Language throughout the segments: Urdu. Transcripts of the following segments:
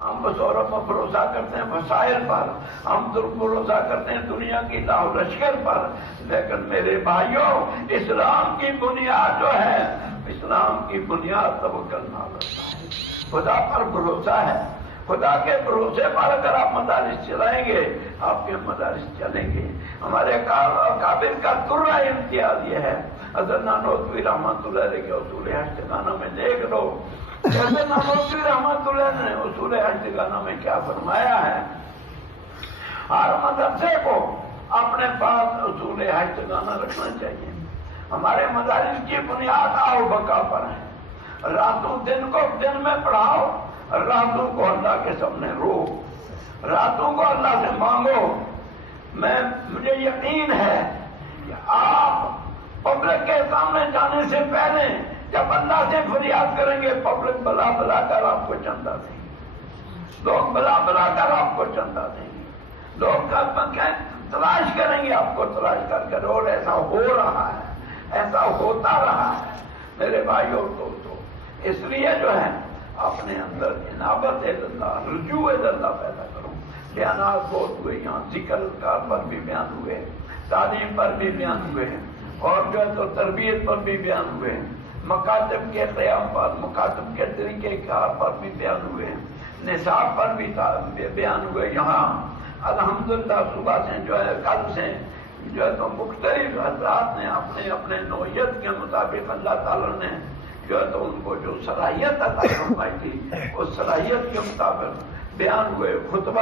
ہم بسوروں پر بھروسہ کرتے ہیں وسائل پر، ہم بھروسہ کرتے ہیں دنیا کی لاؤ لشکر پر، لیکن میرے بھائیوں اسلام کی بنیاد جو ہے، اسلام کی بنیاد توکل نہ کرتا ہے، خدا پر بھروسہ ہے۔ خدا کے بھروسے پر اگر آپ مدارس چلائیں گے، آپ کے مدارس چلیں گے۔ ہمارے کابل کا درہ امتیاز یہ ہے، حضرت نانوتوی رحمۃ اللہ علیہ کے اصول ہشتگانہ میں دیکھ لو، حضرت نانوتوی رحمۃ اللہ نے اصول ہشتگانہ میں کیا فرمایا ہے۔ ہر مدرسے کو اپنے پاس اصول ہشتگانہ رکھنا چاہیے۔ ہمارے مدارس کی بنیاد آؤ بقا پر ہے۔ راتوں دن کو دن میں پڑھاؤ، راتوں کو اللہ کے سامنے رو، راتوں کو اللہ سے مانگو۔ مجھے یقین ہے کہ آپ پبلک کے سامنے جانے سے پہلے جب اللہ سے فریاد کریں گے، پبلک بلا بلا کر آپ کو چندہ دیں گے، لوگ بلا بلا کر آپ کو چندہ دیں گے، لوگ تلاش کریں گے آپ کو، تلاش کر کر، اور ایسا ہو رہا ہے، ایسا ہوتا رہا ہے میرے بھائیوں دوستوں۔ اس لیے جو ہے اپنے اندر انابت اللہ، رجوع اللہ پیدا کرو۔ بیانات بہت ہوئے یہاں، ذکر اذکار پر بھی بیان ہوئے، تعلیم پر بھی بیان ہوئے، اور جو ہے تو تربیت پر بھی بیان ہوئے، مکاتب کے قیام پر، مکاتب کے طریقے کار پر بھی بیان ہوئے، نصاب پر بھی بیان ہوئے۔ یہاں الحمدللہ صبح سے جو ہے، کل سے جو ہے تو مختلف حضرات نے اپنے اپنے نوعیت کے مطابق اللہ تعالیٰ نے جو ہے تو ان کو جو صلاحیت عطا فرمائی تھی، اس صلاحیت کے مطابق بیان ہوئے۔ خطبہ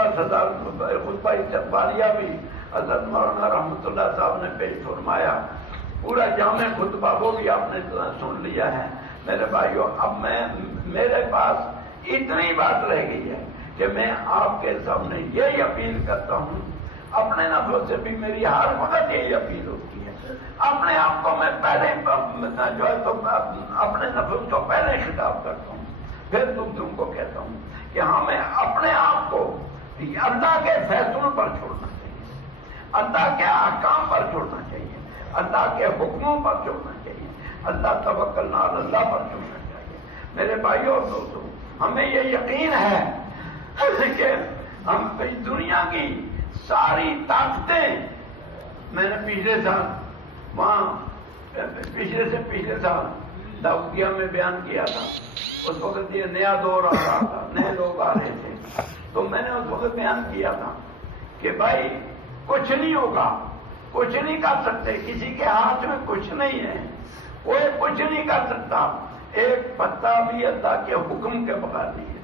استقبالیہ بھی حضرت مولانا رحمۃ اللہ صاحب نے پیش فرمایا، پورا جامع خطبہ وہ بھی آپ نے سن لیا ہے۔ میرے بھائیوں، اب میرے پاس اتنی بات رہ گئی ہے کہ میں آپ کے سامنے یہی اپیل کرتا ہوں، اپنے نفس سے بھی میری ہر وقت یہی اپیل ہوتی ہے۔ اپنے آپ کو میں پہلے جو ہے تو اپنے نفس کو پہلے خطاب کرتا ہوں، پھر تم کو کہتا ہوں کہ ہمیں اپنے آپ کو اللہ کے فیصلوں پر چھوڑنا چاہیے، اللہ کے احکام پر چھوڑنا چاہیے، اللہ کے حکموں پر چھوڑنا چاہیے، اللہ توکل علی اللہ پر چھوڑنا چاہیے۔ میرے بھائیوں اور دوستوں، ہمیں یہ یقین ہے کہ ہم دنیا کی ساری طاقتیں، میں نے پچھلے سال وہاں پچھلے سے پچھلے سال داؤدیہ میں بیان کیا تھا، اس وقت یہ نیا دور آ رہا تھا، نئے لوگ آ رہے تھے، تو میں نے اس وقت بیان کیا تھا کہ بھائی کچھ نہیں ہوگا، کچھ نہیں کر سکتے، کسی کے ہاتھ میں کچھ نہیں ہے، کوئی کچھ نہیں کر سکتا، ایک پتا بھی اللہ کے حکم کے بغیر نہیں ہے۔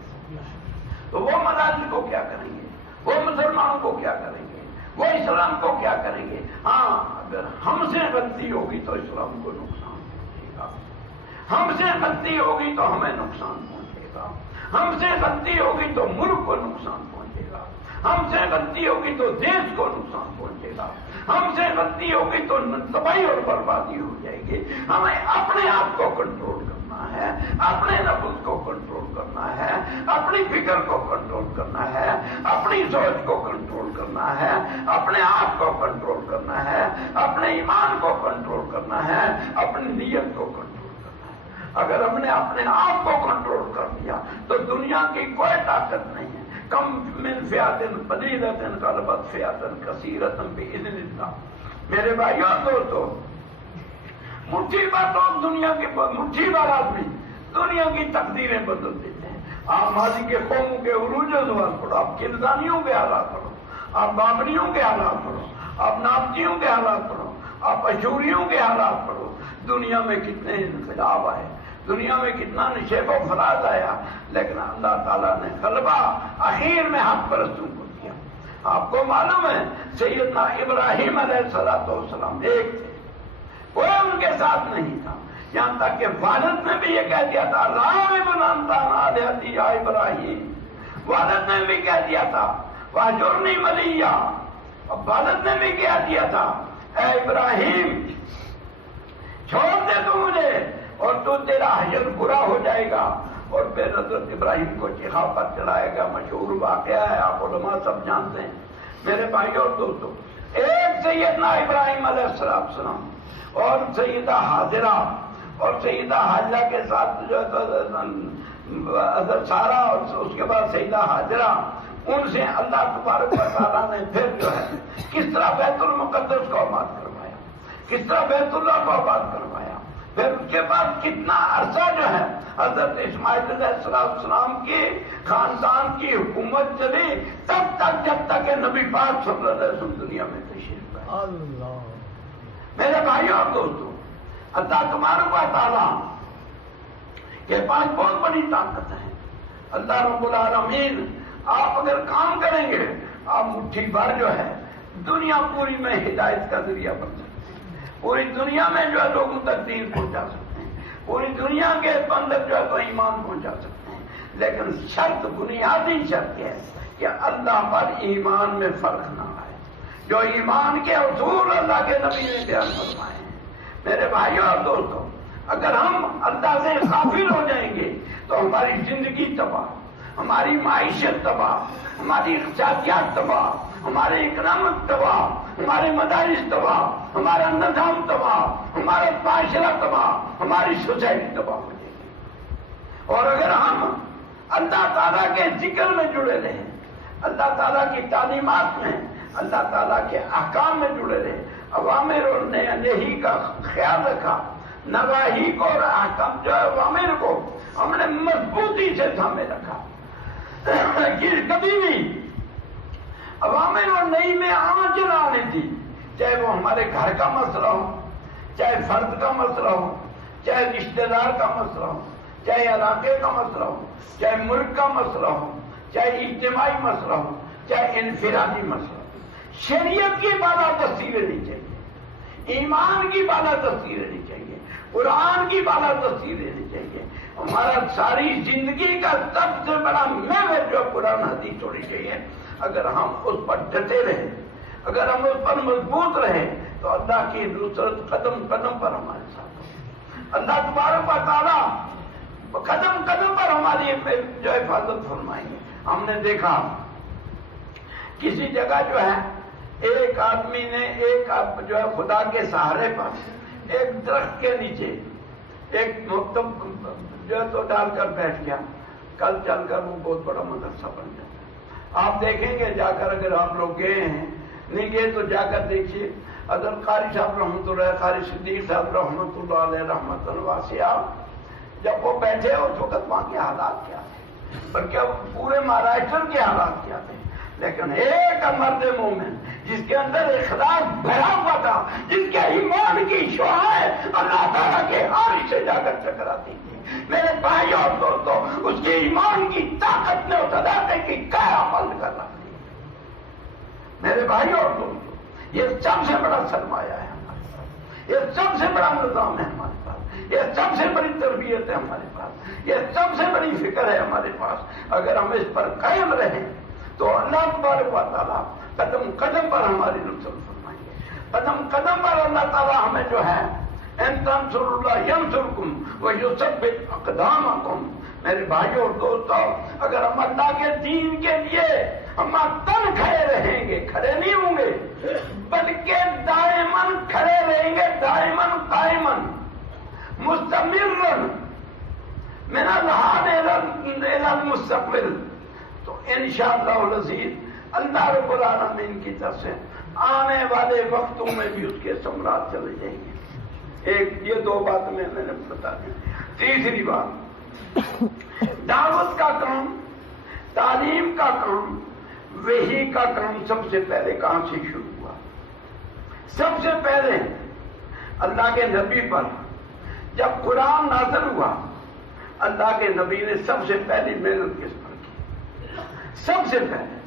تو وہ مدارس کو کیا کریں گے، وہ مسلمانوں کو کیا کریں گے، وہ اسلام کو کیا کریں گے؟ ہاں، اگر ہم سے غلطی ہوگی تو اسلام کو نقصان پہنچے گا، ہم سے غلطی ہوگی تو ہمیں نقصان پہنچے گا، ہم سے غلطی ہوگی تو ملک کو نقصان پہنچے گا، ہم سے غلطی ہوگی تو دیش کو نقصان پہنچے گا، ہم سے غلطی ہوگی تو تباہی اور بربادی ہو جائے گی۔ ہمیں اپنے آپ کو کنٹرول کرنا ہے، اپنے نفس کو کنٹرول کرنا ہے، اپنی فکر کو کنٹرول کرنا ہے، اپنی سوچ کو کنٹرول کرنا ہے، اپنے آپ کو کنٹرول کرنا ہے، اپنے ایمان کو کنٹرول کرنا ہے، اپنی نیت کو کنٹرول کرنا ہے۔ اگر ہم نے اپنے آپ کو کنٹرول کر دیا تو دنیا کی کوئی طاقت نہیں ہے۔ کم من فئۃ قلیلۃ غلبت فئۃ کثیرۃ بإذن اللہ۔ میرے بھائیوں دوستوں، مٹھی بھر لوگ دنیا کے مٹھی بھر آدمی دنیا کی تقدیریں بدل دیتے ہیں۔ آپ ماضی کے قوموں کے عروج و زوال پڑھو، آپ کلدانیوں کے حالات پڑھو، آپ بابریوں کے حالات پڑھو، آپ نابتیوں کے حالات پڑھو، آپ اشوریوں کے حالات پڑھو۔ دنیا میں کتنے انقلاب آئے، دنیا میں کتنا نشیب و فراز آیا، لیکن اللہ تعالیٰ نے غلبہ آخر میں حق پرستوں کو دیا۔ آپ کو معلوم ہے سیدنا ابراہیم علیہ السلام ایک تھے، کوئی ان کے ساتھ نہیں تھا، یہاں تک کہ والد نے بھی یہ کہہ دیا تھا راغب انت عن آلہتی یا ابراہیم، والد نے بھی کہہ دیا تھا واہجرنی ملیہ، اب والد نے بھی کہہ دیا تھا اے ابراہیم چھوڑ دے تو مجھے، اور تو تیرا حجر برا ہو جائے گا، اور پھر حضرت ابراہیم کو چیخا پر چلائے گا، مشہور واقعہ ہے، آپ علماء سب جانتے ہیں۔ میرے بھائیوں اور دوستوں، ایک سیدنا ابراہیم علیہ السلام اور سیدہ حاجرہ، اور سیدہ حاجرہ کے ساتھ جو حضرت سارہ اور اس کے بعد سیدہ حاجرہ، ان سے اللہ تبارک و تعالیٰ نے پھر جو ہے کس طرح بیت المقدس کو آباد کروایا، کس طرح بیت اللہ کو آباد کروایا. پھر اس کے بعد کتنا عرصہ جو ہے حضرت اسماعیل علیہ السلام کی خاندان کی حکومت چلی، تب تک جب تک کہ نبی پاک صلی اللہ علیہ وسلم دنیا میں تشریف لائے. میرے بھائیوں اور دوستوں، اللہ تبارک و تعالیٰ کے پاس بہت بڑی طاقت ہے. اللہ رب العالمین، آپ اگر کام کریں گے آپ مٹھی بھر جو ہے دنیا پوری میں ہدایت کا ذریعہ بن سکتے ہیں، پوری دنیا میں جو ہے لوگوں تک دین پہنچا سکتے ہیں، پوری دنیا کے اندر جو ہے تو ایمان پہنچا سکتے ہیں. لیکن شرط، بنیادی شرط ہے کہ اللہ پر ایمان میں فرق نہ آئے. جو ایمان کے اصول اللہ کے نبی نے بیان فرمائے ہیں. میرے بھائیوں اور دوستوں، اگر ہم اللہ سے غافل ہو جائیں گے تو ہماری زندگی تباہ، ہماری معیشت تباہ، ہماری اقتصادیات تباہ، ہمارے اکنامک تباہ، ہمارے مدارس تباہ، ہمارا نظام تباہ، ہمارا معاشرہ تباہ، ہماری سوسائٹی تباہ ہو جائے گی. اور اگر ہم اللہ تعالیٰ کے ذکر میں جڑے رہیں، اللہ تعالیٰ کی تعلیمات میں، اللہ تعالیٰ کے احکام میں جڑے رہے، اوامر اور نہی کا خیال رکھا، نواہی کو اور احکام جو ہے اوامر کو ہم نے مضبوطی سے تھامے رکھا کہ کبھی بھی اوامر اور نہی میں آنچ نہ آنے دی. چاہے وہ ہمارے گھر کا مسئلہ ہو، چاہے فرد کا مسئلہ ہو، چاہے رشتہ دار کا مسئلہ ہو، چاہے علاقے کا مسئلہ ہو، چاہے ملک کا مسئلہ ہو، چاہے اجتماعی مسئلہ ہو، چاہے انفرادی مسئلہ ہو. شریعت کی بالا دستی رہنی چاہیے، ایمان کی بالا دستی رہنی چاہیے، قرآن کی بالا دستی رہنی چاہیے. ہمارا ساری زندگی کا سب سے بڑا محور جو قرآن حدیث ہونی چاہیے. اگر ہم اس پر ڈٹے رہیں، اگر ہم اس پر مضبوط رہیں تو اللہ کی نصرت قدم قدم پر ہمارے ساتھ ہو. اللہ تبارک و تعالیٰ قدم قدم پر ہماری جو حفاظت فرمائیں گے. ہم نے دیکھا کسی جگہ جو ہے ایک آدمی نے جو ہے خدا کے سہارے پر ایک درخت کے نیچے ایک مکتب جو ہے تو ڈال کر بیٹھ گیا. کل چل کر وہ بہت بڑا مدرسہ بن جاتا ہے. آپ دیکھیں گے جا کر، اگر آپ لوگ گئے ہیں، نہیں گئے تو جا کر دیکھیے. حضرت قاری صاحب رحمۃ اللہ، قاری صدیق صاحب رحمۃ اللہ علیہ رحمۃ الواسعہ، جب وہ بیٹھے اس وقت وہاں کے حالات کیا تھے، بلکہ پورے مہاراشٹر کے حالات کیا تھے. لیکن ایک مرد مومن جس کے اندر اخلاص بھرا ہوا تھا، جس کے ایمان کی شعاعیں اللہ تعالیٰ کے ہاتھ سے جا کر ٹکراتی تھی. میرے بھائیوں اور دوستوں، اس کے ایمان کی طاقت نے اس علاقے کی قایا بند کر رکھ دی. میرے بھائیوں اور دوستوں، یہ سب سے بڑا سرمایہ ہے ہمارے پاس، یہ سب سے بڑا نظام ہے ہمارے پاس، یہ سب سے بڑی تربیت ہے ہمارے پاس، یہ سب سے بڑی فکر ہے ہمارے پاس. اگر ہم اس پر قائم رہیں تو اللہ تبارک و تعالیٰ قدم قدم پر ہماری نصرت فرمائیں گے. قدم قدم پر اللہ تعالیٰ ہمیں جو ہے ان تنصروا اللہ ینصرکم ویثبت اقدامکم. میرے بھائیوں اور دوستوں، اگر ہم اللہ کے دین کے لیے ہم تن کھڑے رہیں گے، کھڑے نہیں ہوں گے بلکہ دائماً کھڑے رہیں گے، دائماً قائماً مستمراً من الحال الی المستقبل، تو انشاءاللہ العزیز اللہ رب العالمین کی طرف سے آنے والے وقتوں میں بھی اس کے ثمرات چلے جائیں گے. یہ دو باتیں میں نے بتا دی. تیسری بات، دعوت کا کام، تعلیم کا کام، وحی کا کام سب سے پہلے کہاں سے شروع ہوا؟ سب سے پہلے اللہ کے نبی پر جب قرآن نازل ہوا، اللہ کے نبی نے سب سے پہلی محنت کس پر کی؟ سب سے پہلے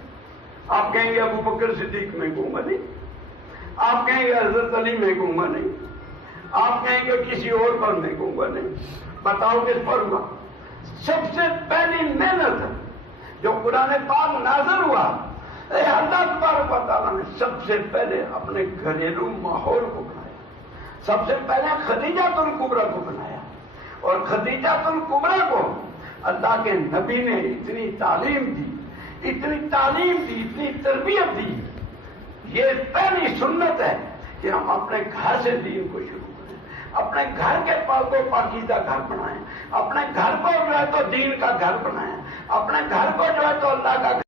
آپ کہیں گے ابو بکر صدیق میں کہوں گا نہیں، آپ کہیں گے حضرت علی میں کہوں گا نہیں، آپ کہیں گے کسی اور پر میں کہوں گا نہیں. بتاؤ کس پر ہوا؟ سب سے پہلی محنت جو قرآن پاک نازل ہوا، اللہ تبارک و تعالیٰ نے سب سے پہلے اپنے گھریلو ماحول کو بنایا. سب سے پہلے خدیجہ الکبریٰ کو بنایا، اور خدیجہ الکبریٰ کو اللہ کے نبی نے اتنی تعلیم دی، اتنی تعلیم دی، اتنی تربیت دی. یہ پہلی سنت ہے کہ ہم اپنے گھر سے دین کو شروع کریں، اپنے گھر کے کو پاکیزہ گھر بنائیں، اپنے گھر کو جو ہے تو دین کا گھر بنائیں، اپنے گھر کو جو ہے تو اللہ کا